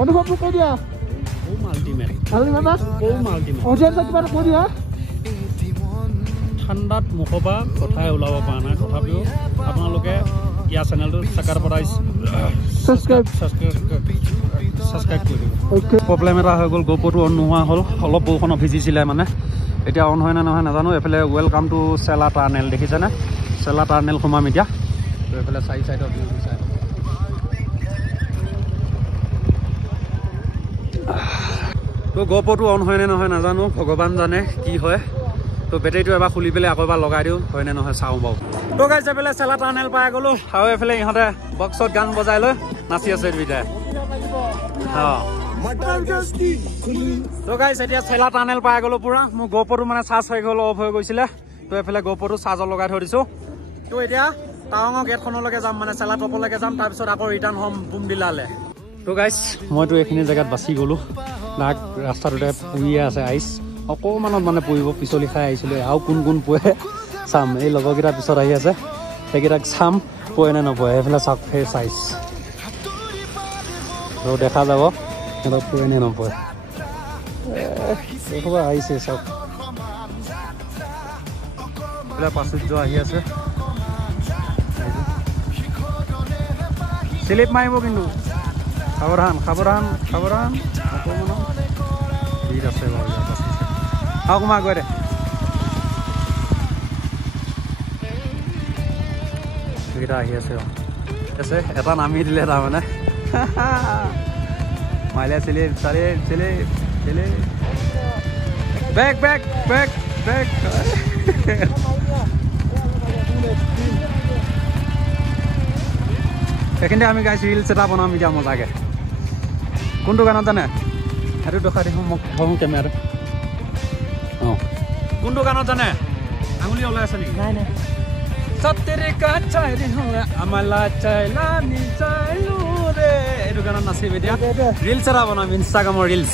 অনুভৱটো কৈ দিয়া ঠাণ্ডাত মুখৰ পৰা কথাই ওলাব পৰা নাই তথাপিও আপোনালোকে ইয়াৰ চেনেলটো ছাবস্ক্ৰাইব কৰি দিব প্ৰব্লেম এটা হৈ গ'ল গোপৰটো অন নোহোৱা হ'ল অলপ বৰষুণত ভিজিছিলে মানে এতিয়া অন হয় নে নহয় নাজানো এইফালে ৱেলকাম টু চেলা টাৰ্নেল দেখিছেনে চেলা টাৰ্নেল সোমাম এতিয়া এইফালে চাইডত ভিউ চাই তো গোপৰটো অন হয় নে নহয় নাজানো ভগৱান জানে কি হয় তো বেটেৰীটো এবাৰ খুলি পেলাই আকৌ এবাৰ লগাই দিওঁ হয় নে নহয় চাওঁ বাৰু তো গাইছ এইফালে চেলা টাৰ্নেল পাই গ'লো আৰু এইফালে ইহঁতে বক্সত গান বজাই লৈ নাচি আছে দুইটাই তো গাইছ এতিয়া চেলা টাৰ্নেল পাই গ'লো পুৰা মোৰ গোপৰটো মানে চাৰ্জ হৈ গ'ল অফ হৈ গৈছিলে তো এইফালে গোপৰটো চাৰ্জত লগাই থৈ দিছোঁ তো এতিয়া টাৱাঙৰ গেটখনলৈকে যাম মানে চেলা টপলৈকে যাম তাৰপিছত আকৌ ৰিটাৰ্ণ হ'ম বুমডিলালৈ তো গাইছ মইতো এইখিনি জেগাত বাচি গ'লোঁ তাক ৰাস্তাটোতে পুৰিয়ে আছে আইচ অকণমানত মানে পৰিব পিছলি খাই আহিছিলোঁ আৰু কোন পৰে চাম এই লগৰকেইটাৰ পিছত আহি আছে সেইকেইটাক চাম পৰে নে নপৰে সেইফালে চাওক সেই চাইজ তো দেখা যাব সিহঁতক পৰে নে নপৰে এইসোপা আহিছে চাওক এইফালে প্ৰাচুৰ্য আহি আছে স্লিপ মাৰিব কিন্তু সাৱধান অকণমান ভিৰ আছে বাৰু ইয়াত আছে অকণমান গৈ দে সেইকেইটা আহি আছে আছে এটা নামি দিলে তাৰমানে মাইলে চিলিপ বেক সেইখিনিতে আমি গাইছোঁ ৰিলছ এটা বনাম এতিয়া মজাকে কোনটো গানত জানে সেইটো দেখা দেখোঁ মোক ধৰোঁ কেমেৰাটো অঁ কোনটো গানত জানে আঙুলি ওলাই আছে নেকি নাই এইটো গানত নাচিম এতিয়া ৰিলছ এটা বনাম ইনষ্টাগ্ৰামৰ ৰিলছ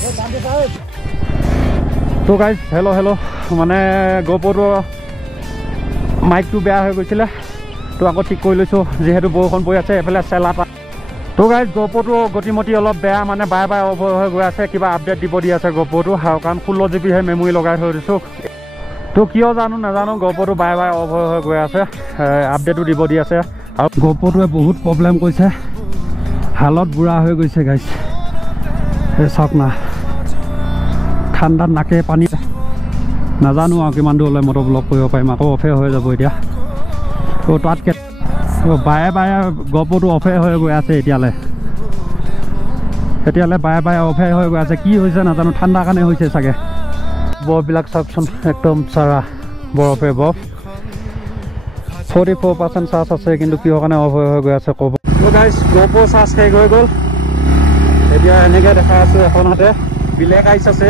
তো গাইজ হেল্ল' মানে গোপৰটো মাইকটো বেয়া হৈ গৈছিলে তো আকৌ ঠিক কৰি লৈছোঁ যিহেতু বৰষুণ পৰি আছে এইফালে চেলা তো গাইজ গোপৰটো গতিমতি অলপ বেয়া মানে বাৰে অফ হৈ গৈ আছে কিবা আপডেট দিব দি আছে গোপৰটো কাৰণ 16 GB হে মেমৰি লগাই থৈ দিছোঁ তো কিয় নাজানো গোপৰটো বাৰে অফ হৈ গৈ আছে আপডেটো দিব দি আছে আৰু গোপৰটোৱে বহুত প্ৰব্লেম কৰিছে হালত বুঢ়া হৈ গৈছে গাইজ এই চাওক না ঠাণ্ডাত নাকে পানী নাজানো আৰু কিমান দূৰলৈ মটৰ ব্লক কৰিব পাৰিম আকৌ অফে হৈ যাব এতিয়া তো তাতকৈ বাৰে গোপৰটো অফে হৈ গৈ আছে এতিয়ালৈ বাৰে অফে হৈ গৈ আছে কি হৈছে নাজানো ঠাণ্ডাৰ কাৰণে হৈছে চাগে বৰফবিলাক চাওকচোন একদম চাৰা বৰফে বৰফ 44% চাৰ্জ আছে কিন্তু কিহৰ কাৰণে অফ হৈ গৈ আছে ক'ব গাইজ গোপৰ চাৰ্জ শেষ হৈ গ'ল এতিয়া এনেকৈ দেখা আছোঁ এখন হাতে ব্লেক আইচ আছে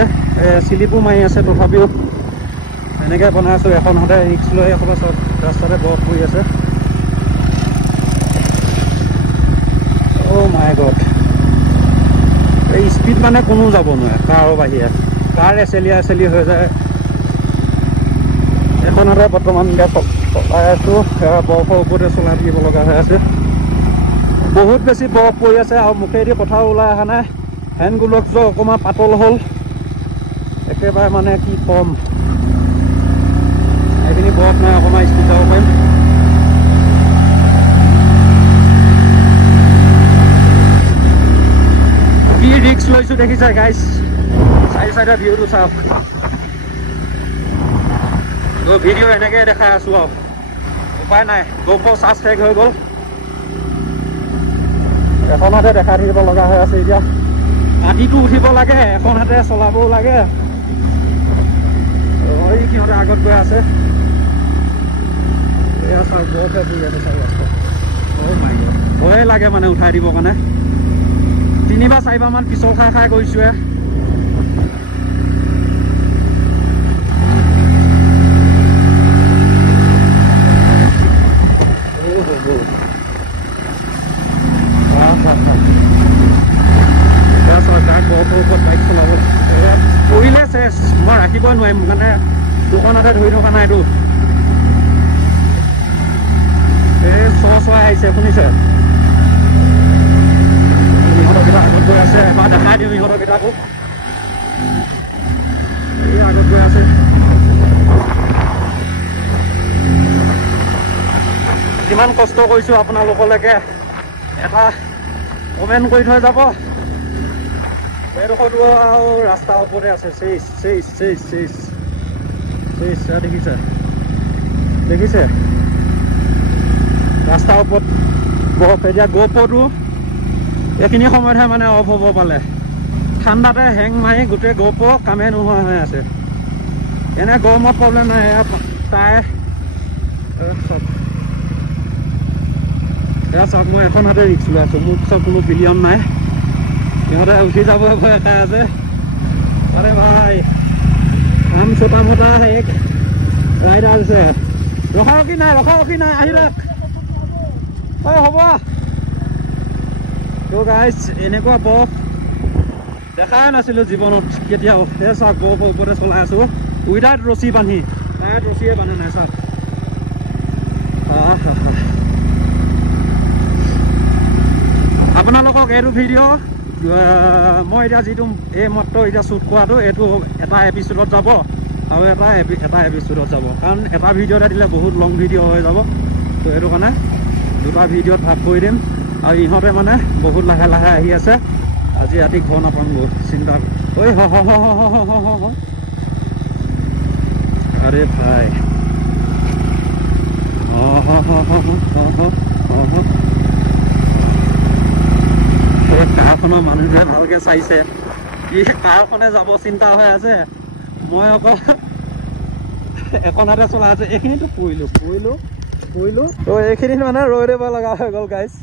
চিলিপো মাৰি আছে তথাপিও এনেকৈ বনাই আছোঁ এখন হাতে ৰিক্স লৈ এখনৰ চব ৰাস্তাতে বৰফ পৰি আছে অ' মাই গড এই স্পীড মানে কোনো যাব নোৱাৰে কাৰৰ বাহিৰে কাৰ এচেলি হৈ যায় এখন হাতে বৰ্তমান চলাই আছোঁ বৰফৰ ওপৰতে চলাই থাকিব লগা হৈ আছে বহুত বেছি বৰফ পৰি আছে আৰু মুখেদি কথাও ওলাই অহা নাই হেণ্ড গ্লোভছৰ অকণমান পাতল হ'ল একেবাৰে মানে কি কম এইখিনি বৰফ নাই অকণমান স্পীড যাব পাৰিম কি ৰিক্স লৈছোঁ দেখিছা গাইজ চাইডে ভিউটো চাওক তো ভিডিঅ' এনেকৈ দেখাই আছোঁ আৰু উপায় নাই গোপৰ চাৰ্জ শেষ হৈ গ'ল এখন হাতে দেখাই থাকিব লগা হৈ আছে এতিয়া আদিটো উঠিব লাগে এখন হাতে চলাবও লাগে সিহঁতে আগত গৈ আছে এয়া চাওক বৰফে পৰি আছে চাওক ৰাস্তা ভয়ে লাগে মানে উঠাই দিবৰ কাৰণে 3-4 মান পিছল খাই গৈছোঁহে বাইক চলাব পৰিলে চেচ মই ৰাখিব নোৱাৰিম মানে দুখনতে ধৰি থকা নাইতো এই চৰাই আহিছে শুনিছে আগত গৈ আছে ট্ৰাকো এই আগত গৈ আছে কিমান কষ্ট কৰিছোঁ আপোনালোকলৈকে এটা কমেণ্ট কৰি থৈ যাব এইডোখৰটো আৰু ৰাস্তাৰ ওপৰতে আছে দেখিছে দেখিছে ৰাস্তাৰ ওপৰত বৰফ এতিয়া GoProটো এইখিনি সময়তহে মানে অফ হ'ব পালে ঠাণ্ডাতে হেং মাৰি গোটেই GoPro কামেই নোহোৱা হৈ আছে এনে গৰমত প্ৰব্লেম নাই তাই এয়া চাওক মই এখন হাতে ৰিক্স লৈ আছোঁ মোৰ পিছত কোনো পিলিয়ন নাই সিহঁতে উঠি যাব ভয় খাই আছে আৰে ভাই কাম ছোটা মোটা এক ৰাইডাৰ আছে ৰখা ৰখি নাই আহিলে ঐ হ'ব তো গাইজ এনেকুৱা বৰফ দেখাই নাছিলোঁ জীৱনত কেতিয়াও সেই চাওক বৰফৰ ওপৰতে চলাই আছোঁ উইদাউট ৰছী বান্ধি তাইত ৰছীয়ে বান্ধা নাই চাওক আপোনালোকক এইটো ভিডিঅ' মই এতিয়া যিটো এই মাত্ৰ এতিয়া শ্বুট কৰাটো এইটো এটা এপিচোডত যাব আৰু এটা এপিচোডত যাব কাৰণ এটা ভিডিঅ'তে দিলে বহুত লং ভিডিঅ' হৈ যাব তো সেইটো কাৰণে দুটা ভিডিঅ'ত ভাগ কৰি দিম আৰু ইহঁতে মানে বহুত লাহে লাহে আহি আছে আজি ৰাতি ঘৰ নাপামগৈ চিন্তা ঐ আৰে ভাই সেই কাৰখনৰ মানুহে ভালকে চাইছে ই কাৰখনে যাব চিন্তা হৈ আছে মই আকৌ এখনতে চলাই আছো এইখিনিতো পৰিলো তো এইখিনিত মানে ৰৈ দিব লগা হৈ গ'ল গাইজ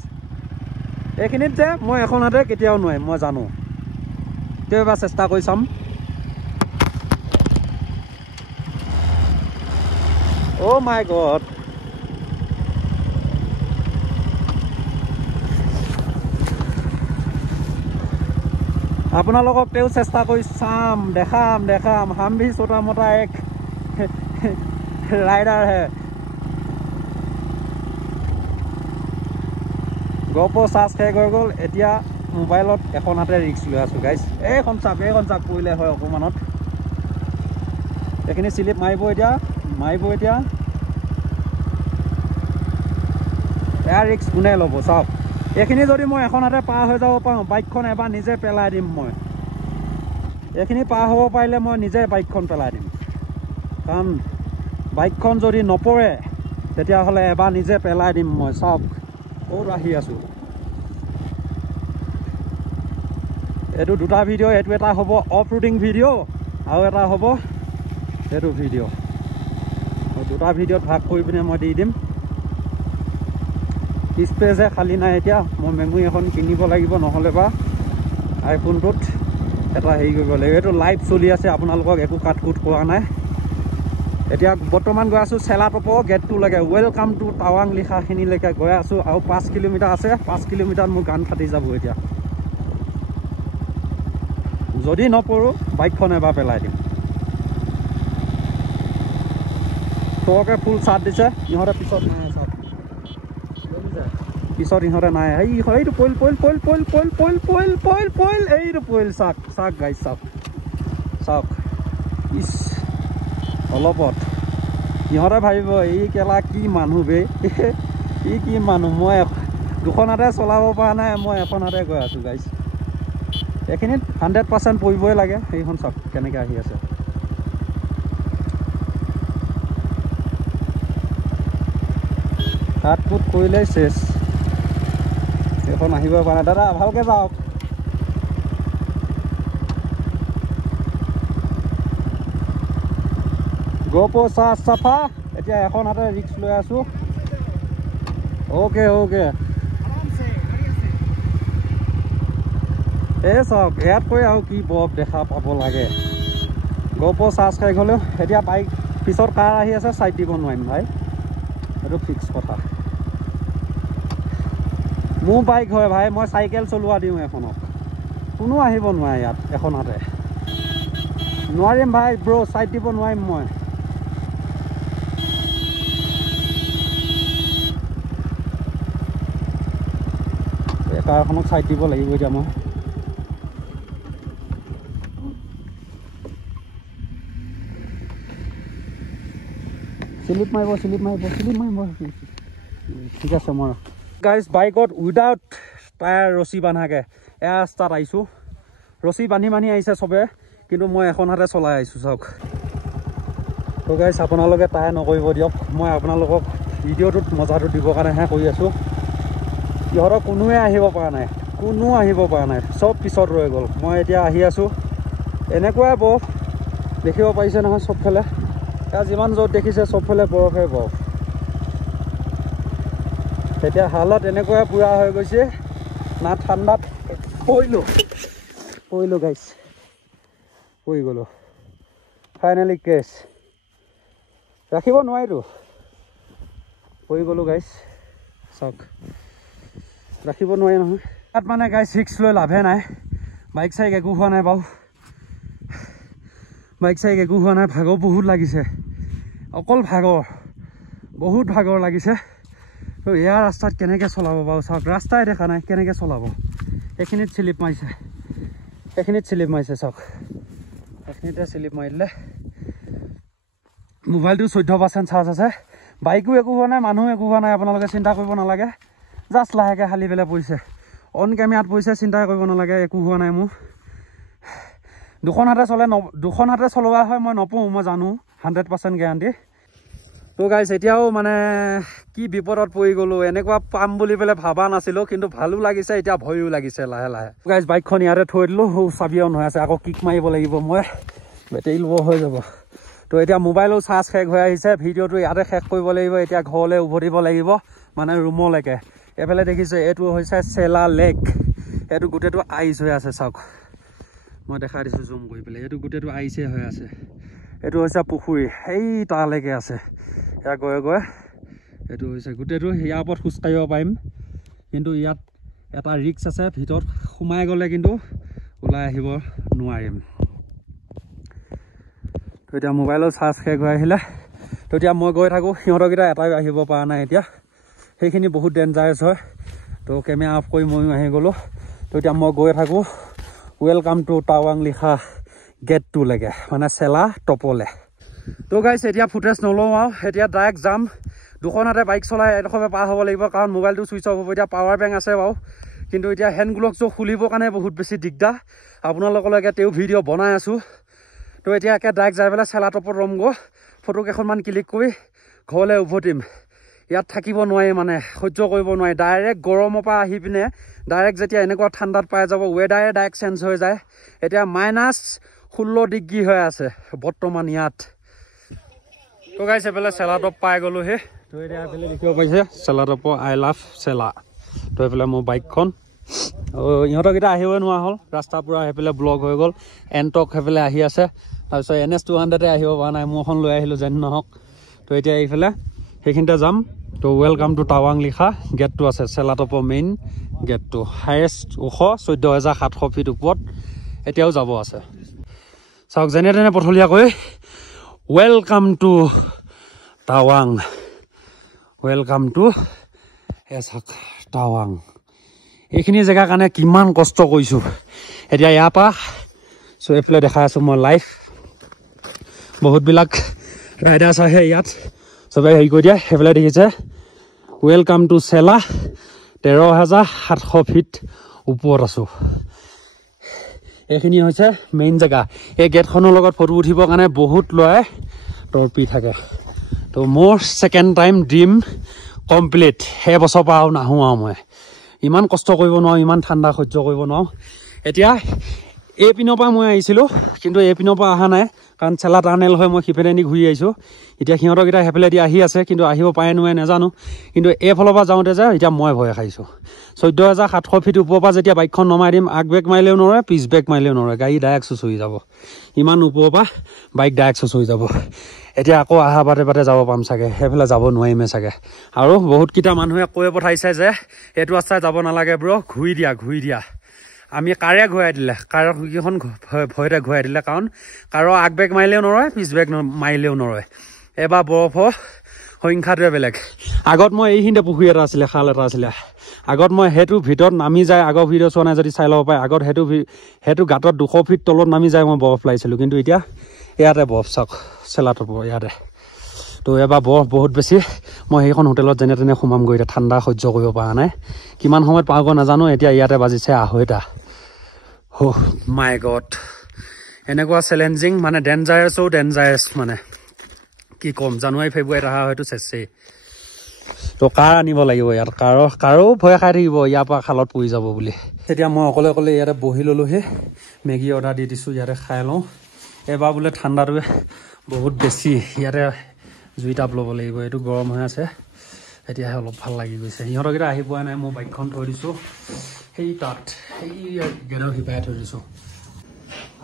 এইখিনিত যে মই এখনতে কেতিয়াও নোৱাৰিম মই জানো তেও এবাৰ চেষ্টা কৰি চাম অ' মাই গড আপোনালোকক তেও চেষ্টা কৰি চাম দেখাম হাম ভি ছোটা মোটা এক ৰাইডাৰ হে GoPro চাৰ্জ শেষ হৈ গ'ল এতিয়া মোবাইলত এখন হাতে ৰিক্স লৈ আছোঁ গাইজ এইখন চাপ পৰিলে হয় অকণমানত এইখিনি স্লিপ মাৰিব এতিয়া এয়া ৰিক্স কোনে ল'ব চাওক এইখিনি যদি মই এখন হাতে পাৰ হৈ যাব পাৰোঁ বাইকখন এবাৰ নিজে পেলাই দিম মই এইখিনি পাৰ হ'ব পাৰিলে মই নিজে বাইকখন পেলাই দিম কাৰণ বাইকখন যদি নপৰে তেতিয়াহ'লে এবাৰ নিজে পেলাই দিম মই চাওক ক'ত আহি আছোঁ এইটো দুটা ভিডিঅ' এইটো এটা হ'ব অফ ৰোডিং ভিডিঅ' আৰু এটা হ'ব এইটো ভিডিঅ' দুটা ভিডিঅ'ত ভাগ কৰি পিনে মই দি দিম স্পেচে খালী নাই এতিয়া মই মেমৰি এখন কিনিব লাগিব নহ'লে বা আইফোনটোত এটা হেৰি কৰিব লাগিব এইটো লাইভ চলি আছে আপোনালোকক একো কাট কুট কৰা নাই এতিয়া বৰ্তমান গৈ আছোঁ চেলাটপৰ গেটটোলৈকে ৱেলকাম টু টাৱাং লিখাখিনিলৈকে গৈ আছোঁ আৰু 5 কিলোমিটাৰ আছে 5 কিলোমিটাৰত মোৰ গান ফাটি যাব এতিয়া যদি নপৰোঁ বাইকখন এবাৰ পেলাই দিম চবকে ফুল চাট দিছে ইহঁতে পিছত নাই চাট পিছত ইহঁতে নাই এইটো পইল এইটো পইল চাক গাইজ চাওক ইছ অলপত ইহঁতে ভাবিব এই কেলা কি মানুহ বে ই কি মানুহ মই দুখন হাতে চলাব পৰা নাই মই এখন হাতে গৈ আছোঁ গাইজ এইখিনিত 100% পৰিবই লাগে সেইখন চাওক কেনেকৈ আহি আছে কাট কুট কৰিলেই চেচ এইখন আহিব পৰা নাই দাদা ভালকৈ যাওক GoPro চাৰ্জ চাফা এতিয়া এখন হাতে ৰিক্স লৈ আছোঁ অ'কে এই চাওক ইয়াতকৈ আৰু কি বৰফ দেখা পাব লাগে GoPro চাৰ্জ শেষ হ'লেও এতিয়া বাইক পিছত কাৰ আহি আছে চাইড দিব নোৱাৰিম ভাই এইটো ফিক্স কথা মোৰ বাইক হয় ভাই মই চাইকেল চলোৱা দিওঁ এখনক কোনো আহিব নোৱাৰে ইয়াত এখনতে নোৱাৰিম ভাই ব্ৰ' চাইড দিব নোৱাৰিম মই এই কাৰখনক চাইড দিব লাগিব এতিয়া মই স্লিপ মাৰিব ঠিক আছে মই গাইজ বাইকত উইদাউট টায়াৰ ৰছী বান্ধাকৈ এয়া ৰাস্তাত আহিছোঁ ৰছী বান্ধি আহিছে চবে কিন্তু মই এখন হাতে চলাই আহিছোঁ চাওক তো গাইজ আপোনালোকে টায়াৰ নকৰিব দিয়ক মই আপোনালোকক ভিডিঅ'টোত মজাটো দিবৰ কাৰণেহে কৰি আছোঁ ইহঁতক কোনোৱে আহিব পৰা নাই চব পিছত ৰৈ গ'ল মই এতিয়া আহি আছোঁ এনেকুৱাই বৰফ দেখিব পাৰিছে নহয় চবফালে এতিয়া যিমান য'ত দেখিছে চবফালে বৰফে বৰফ এতিয়া হালত এনেকুৱাই পুৰা হৈ গৈছে না ঠাণ্ডাত পৰিলোঁ গাইছ পৰি গ'লোঁ ফাইনেলি কেছ ৰাখিব নোৱাৰিলোঁ পৰি গ'লোঁ গাইছ চাওক ৰাখিব নোৱাৰি নহয় তাত মানে গাইছ ৰিক্স লৈ লাভে নাই বাইক চাইক একো হোৱা নাই বাৰু ভাগৰ বহুত লাগিছে অকল বহুত ভাগৰ লাগিছে তো এয়া ৰাস্তাত কেনেকৈ চলাব বাৰু চাওক ৰাস্তাই দেখা নাই কেনেকৈ চলাব এইখিনিত স্লিপ মাৰিছে চাওক এইখিনিতে স্লিপ মাৰি দিলে মোবাইলটো 14% চাৰ্জ আছে বাইকো একো হোৱা নাই মানুহো একো হোৱা নাই আপোনালোকে চিন্তা কৰিব নালাগে জাষ্ট লাহেকৈ হালি পেলাই পৰিছে অন কেমেৰাত পৰিছে চিন্তা কৰিব নালাগে একো হোৱা নাই মোৰ দুখন হাতে চলোৱা হয় মই নপওঁ মই জানো 100% গেৰাণ্টি তো গাইছ এতিয়াও মানে কি বিপদত পৰি গ'লোঁ এনেকুৱা পাম বুলি পেলাই ভাবা নাছিলোঁ কিন্তু ভালো লাগিছে এতিয়া ভয়ো লাগিছে লাহে গাইছ বাইকখন ইয়াতে থৈ দিলোঁ চাবিও নহয় আছে আকৌ কিক মাৰিব লাগিব মই বেটেৰী ল'ব হৈ যাব তো এতিয়া মোবাইলো চাৰ্জ শেষ হৈ আহিছে ভিডিঅ'টো ইয়াতে শেষ কৰিব লাগিব এতিয়া ঘৰলৈ উভতিব লাগিব মানে ৰুমলৈকে এইফালে দেখিছোঁ এইটো হৈছে চেলা লেক এইটো গোটেইটো আইচ হৈ আছে চাওক মই দেখাই দিছোঁ জুম কৰি পেলাই এইটো গোটেইটো আইচে হৈ আছে এইটো হৈছে পুখুৰী সেই তালৈকে আছে এয়া গৈ এইটো হৈছে গোটেইটো ইয়াৰ ওপৰত খোজকাঢ়িব পাৰিম কিন্তু ইয়াত এটা ৰিক্স আছে ভিতৰত সোমাই গ'লে কিন্তু ওলাই আহিব নোৱাৰিম তো এতিয়া মোবাইলৰ চাৰ্জ শেষ হৈ আহিলে তো এতিয়া মই গৈ থাকোঁ সিহঁতকেইটা এটাই আহিব পৰা নাই এতিয়া সেইখিনি বহুত ডেঞ্জাৰাছ হয় তো কেমেৰা অফ কৰি ময়ো আহি গ'লোঁ তো এতিয়া মই গৈ থাকোঁ ৱেলকাম টু টাৱাং লিখা গেট 2 লৈকে মানে চেলা টপলে তো গাইছ এতিয়া ফুটেজ নলওঁ আৰু এতিয়া ডাইৰেক্ট যাম দুখন হাতে বাইক চলাই এডোখৰ পাৰ হ'ব লাগিব কাৰণ মোবাইলটো ছুইচ অফ হ'ব এতিয়া পাৱাৰ বেংক আছে বাৰু কিন্তু এতিয়া হেণ্ড গ্লভছটো খুলিবৰ কাৰণে বহুত বেছি দিগদাৰ আপোনালোকলৈকে তেওঁ ভিডিঅ' বনাই আছোঁ তো এতিয়া একে ডাইৰেক্ট যাই পেলাই চেলা টপত ৰমগৈ ফটো কেইখনমান ক্লিক কৰি ঘৰলৈ উভতিম ইয়াত থাকিব নোৱাৰি মানে সহ্য কৰিব নোৱাৰি ডাইৰেক্ট গৰমৰ পৰা আহি পিনে ডাইৰেক্ট যেতিয়া এনেকুৱা ঠাণ্ডাত পাই যাব ৱেডাৰে ডাইৰেক্ট চেঞ্জ হৈ যায় এতিয়া -16 ডিগ্ৰী হৈ আছে বৰ্তমান ইয়াত তো গাইছ এইফালে চেলা টপ পাই গ'লোঁ হে তো এতিয়া এইফালে দেখিব পাইছে চেলা টপৰ আই লাভ চেলা তো এইফালে মোৰ বাইকখন ইহঁতকেইটা আহিবই নোৱাৰা হ'ল ৰাস্তা পূৰা সেইফালে ব্লক হৈ গ'ল এণ্টক সেইফালে আহি আছে তাৰপিছত NS 200 আহিব পৰা নাই মোৰখন লৈ আহিলোঁ যেন নহওক তো এতিয়া এইফালে সেইখিনিতে যাম তো ৱেলকাম টু টাৱাং লিখা গেটটো আছে চেলা টপৰ মেইন গেটটো হায়েষ্ট ওখ 14,700 ফিট ওপৰত এতিয়াও যাব আছে চাওক যেনে তেনে পথলীয়াকৈ ৱেলকাম টু টাৱাং টাৱাং এইখিনি জেগাৰ কাৰণে কিমান কষ্ট কৰিছোঁ এতিয়া ইয়াৰ পৰা চ' এইফালে দেখাই আছোঁ মই লাইভ বহুতবিলাক ৰাইডাৰ্ছ আহে ইয়াত চবে হেৰি কৰি দিয়ে সেইফালে দেখিছে ৱেলকাম টু চেলা 13,700 ফিট ওপৰত আছোঁ এইখিনি হৈছে মেইন জেগা এই গেটখনৰ লগত ফটো উঠিবৰ কাৰণে বহুত ল'ৰাই তৰপি থাকে তো মোৰ ছেকেণ্ড টাইম ড্ৰিম কমপ্লিট সেই বছৰৰ পৰা আৰু নাহোঁ আৰু মই ইমান কষ্ট কৰিব নোৱাৰোঁ ইমান ঠাণ্ডা সহ্য কৰিব নোৱাৰোঁ এতিয়া এই পিনৰ পৰা মই আহিছিলোঁ কিন্তু এই পিনৰ পৰা অহা নাই কাৰণ চেলা টাৰ্নেল হৈ মই সিফালেদি ঘূৰি আহিছোঁ এতিয়া সিহঁতকেইটা সেইফালেদি আহি আছে কিন্তু আহিব পাৰে নোৱাৰে নাজানো কিন্তু এইফালৰ পৰা যাওঁতে যে এতিয়া মই ভয় খাইছোঁ 14,700 ফিট ওপৰৰ পৰা যেতিয়া বাইকখন নমাই দিম আগ ব্ৰেক মাৰিলেও নৰয় পিছ ব্ৰেক মাৰিলেও নৰয় গাড়ী ডাইৰেক্ট চুচৰি যাব ইমান ওপৰৰ পৰা বাইক ডাইৰেক্ট চুচৰি যাব এতিয়া আকৌ অহা বাটে যাব পাম চাগে সেইফালে যাব নোৱাৰিমে চাগে আৰু বহুতকেইটা মানুহে কৈ পঠাইছে যে এইটো ৰাস্তাই যাব নালাগে ব্ৰ ঘূৰি দিয়া আমি কাৰে ঘূৰাই দিলে কাৰৰ খিৰিকীখন ভয়তে ঘূৰাই দিলে কাৰণ কাৰৰ আগ ব্ৰেক মাৰিলেও নৰয় পিছ ব্ৰেক মাৰিলেও নৰয় এবাৰ বৰফৰ সংখ্যাটোৱে বেলেগ আগত মই এইখিনিতে পুখুৰী এটা আছিলে খাল এটা আছিলে আগত মই সেইটো ভিতৰত নামি যায় আগৰ ভিডিঅ' চোৱা নাই যদি চাই ল'ব পাৰে আগত সেইটো গাঁতত 200 ফিট তলত নামি যায় মই বৰফ লাগিছিলোঁ কিন্তু এতিয়া ইয়াতে বৰফ চাওক চেলা টপৰ ইয়াতে তো এবাৰ বৰফ বহুত বেছি মই সেইখন হোটেলত যেনে তেনে সোমামগৈ এতিয়া ঠাণ্ডা সহ্য কৰিব পৰা নাই কিমান সময়ত পাওঁগৈ নাজানো এতিয়া ইয়াতে বাজিছে 2:30 Oh my god এনেকুৱা চ্যালেঞ্জিং মানে ডেঞ্জাৰাছ মানে কি কম জানুৱাৰী ফেব্ৰুৱাৰীত অহা হয়তো চেছে তো কাৰ আনিব লাগিব ইয়াত কাৰো ভয় খাই থাকিব ইয়াৰ পৰা খালত পৰি যাব বুলি এতিয়া মই অকলে ইয়াতে বহি ললোহি মেগী অৰ্ডাৰ দি দিছোঁ ইয়াতে খাই লওঁ এবাৰ বোলে ঠাণ্ডাটোৱে বহুত বেছি ইয়াতে জুই তাপ ল'ব লাগিব এইটো গৰম হৈ আছে এতিয়াহে অলপ ভাল লাগি গৈছে ইহঁতকেইটা আহি পোৱা নাই মই বাইকখন থৈ দিছোঁ সেই তাত সেই গেটৰ সিপাৰে থৈ দিছোঁ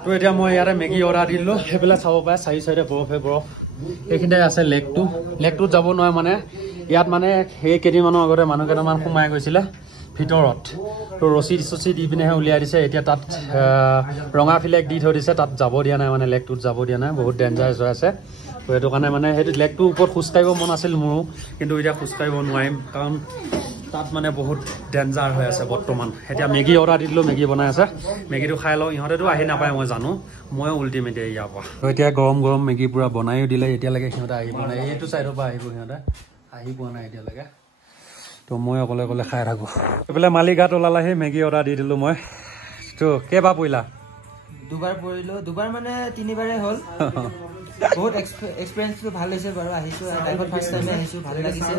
তো এতিয়া মই ইয়াতে মেগী অৰ্ডাৰ দি দিলোঁ সেইবিলাক চাব পাৰে 4 চাইডে বৰফ এইখিনিতে আছে লেকটোত যাব নোৱাৰে মানে ইয়াত মানে সেই কেইদিনমানৰ আগতে মানুহ কেইটামান সোমাই গৈছিলে ভিতৰত তো ৰছী দি পিনেহে উলিয়াই দিছে এতিয়া তাত ৰঙা ফিলেক দি থৈ দিছে তাত যাব দিয়া নাই মানে লেকটোত যাব দিয়া নাই বহুত ডেঞ্জাৰাছ হৈ আছে তো সেইটো কাৰণে মানে সেইটো লেকটোৰ ওপৰত খোজকাঢ়িব মন আছিল মোৰো কিন্তু এতিয়া খোজকাঢ়িব নোৱাৰিম কাৰণ তাত মানে বহুত ডেঞ্জাৰ হৈ আছে বৰ্তমান এতিয়া মেগী অৰ্ডাৰ দি দিলোঁ মেগী বনাই আছে মেগীটো খাই লওঁ ইহঁতেতো আহি নাপায় মই জানো মই উল্টিমেট ইয়াৰ পৰা তো এতিয়া গৰম মেগী পূৰা বনায়ো দিলে এতিয়ালৈকে সিহঁতে আহি পোৱা নাই এইটো চাইডৰ পৰা আহিব সিহঁতে আহি পোৱা নাই এতিয়ালৈকে তো মই অকলে খাই থাকোঁ এইফালে মালিকঘাট ওলালাহি মেগী অৰ্ডাৰ দি দিলোঁ মই তো কেইবাৰ পৰিলা দুবাৰ পৰিলোঁ দুবাৰ মানে 3বাৰে হ'ল বহুত এক্সপেৰিয়েন্সটো ভাল হৈছে বাৰু আহিছোঁ লাইফত ফাৰ্ষ্ট টাইম আহিছোঁ ভাল লাগিছে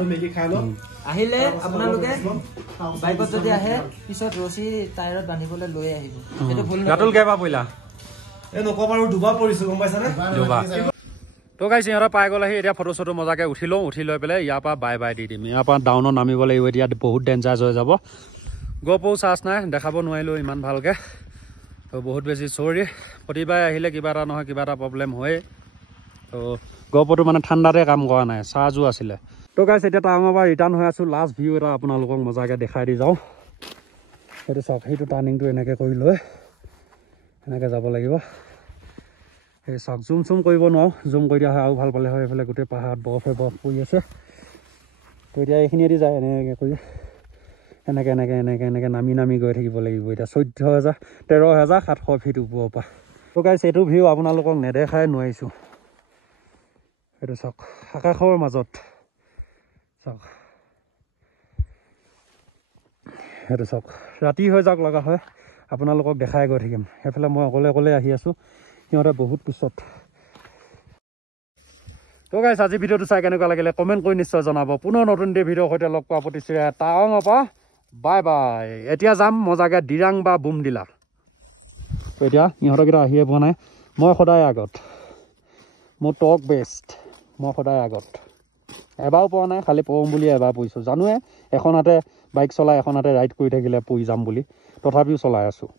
আহিলে আপোনালোকে বাইকত যদি আহে পিছত ৰছী টায়াৰত বান্ধিবলৈ লৈ আহিব এইটো ভুল নহয় গাতুল কেইবাৰ পৰিলা এই নকবা আৰু দুবাৰ পৰিছোঁ গম পাইছানে দুবাৰ তো গাইছে সিহঁতৰ পাই গ'ল আহি এতিয়া ফটো মজাকে উঠি লৈ পেলাই ইয়াৰ পৰা বাই দি দিম ইয়াৰ পৰা ডাউনত নামিব লাগিব এতিয়া বহুত ডেঞ্জাৰাছ হৈ যাব গ'পো চাৰ্জ নাই দেখাব নোৱাৰিলোঁ ইমান ভালকৈ তো বহুত বেছি চৰি প্ৰতিবাৰে আহিলে কিবা এটা নহয় কিবা এটা প্ৰব্লেম হয়েই তো গ'পটো মানে ঠাণ্ডাতে কাম কৰা নাই চাৰ্জো আছিলে তো গাইছে এতিয়া টাউনৰ পৰা ৰিটাৰ্ণ হৈ আছোঁ লাষ্ট ভিউ এটা আপোনালোকক মজাকৈ দেখাই দি যাওঁ সেইটো চাওক সেইটো টাৰ্ণিংটো এনেকৈ কৰি লৈ এনেকৈ যাব লাগিব এই চাওক জুম কৰিব নোৱাৰোঁ জুম কৰি দিয়া হয় আৰু ভাল পালে হয় এইফালে গোটেই পাহাৰত বৰফ পৰি আছে তো এতিয়া এইখিনিয়েদি যায় এনেকৈ কৰি এনেকৈ নামি গৈ থাকিব লাগিব এতিয়া 13,700 ফিট ওপৰৰ পৰা তো গাইছে এইটো ভিউ আপোনালোকক নেদেখাই নোৱাৰিছোঁ এইটো চাওক আকাশৰ মাজত চাওক সেইটো চাওক ৰাতি হৈ যাওক লগা হয় আপোনালোকক দেখাই গৈ থাকিম সেইফালে মই অকলে আহি আছোঁ সিহঁতে বহুত পিছত তো গাইছ আজি ভিডিঅ'টো চাই কেনেকুৱা লাগিলে কমেণ্ট কৰি নিশ্চয় জনাব পুনৰ নতুন ভিডিঅ'ৰ সৈতে লগ পোৱা প্ৰতিশ্ৰুতি টাৱাঙৰ পৰা বাই এতিয়া যাম মজাকৈ ডিৰাং বা বুমডিলা তো এতিয়া ইহঁতকেইটা আহিয়ে পোৱা নাই মই সদায় আগত মোৰ টক বেষ্ট মই সদায় আগত এবাৰো পোৱা নাই খালি পঢ়োঁ বুলি এবাৰ পৰিছোঁ জানোৱে এখন হাতে বাইক চলাই এখন হাতে ৰাইড কৰি থাকিলে পৰি যাম বুলি তথাপিও চলাই আছোঁ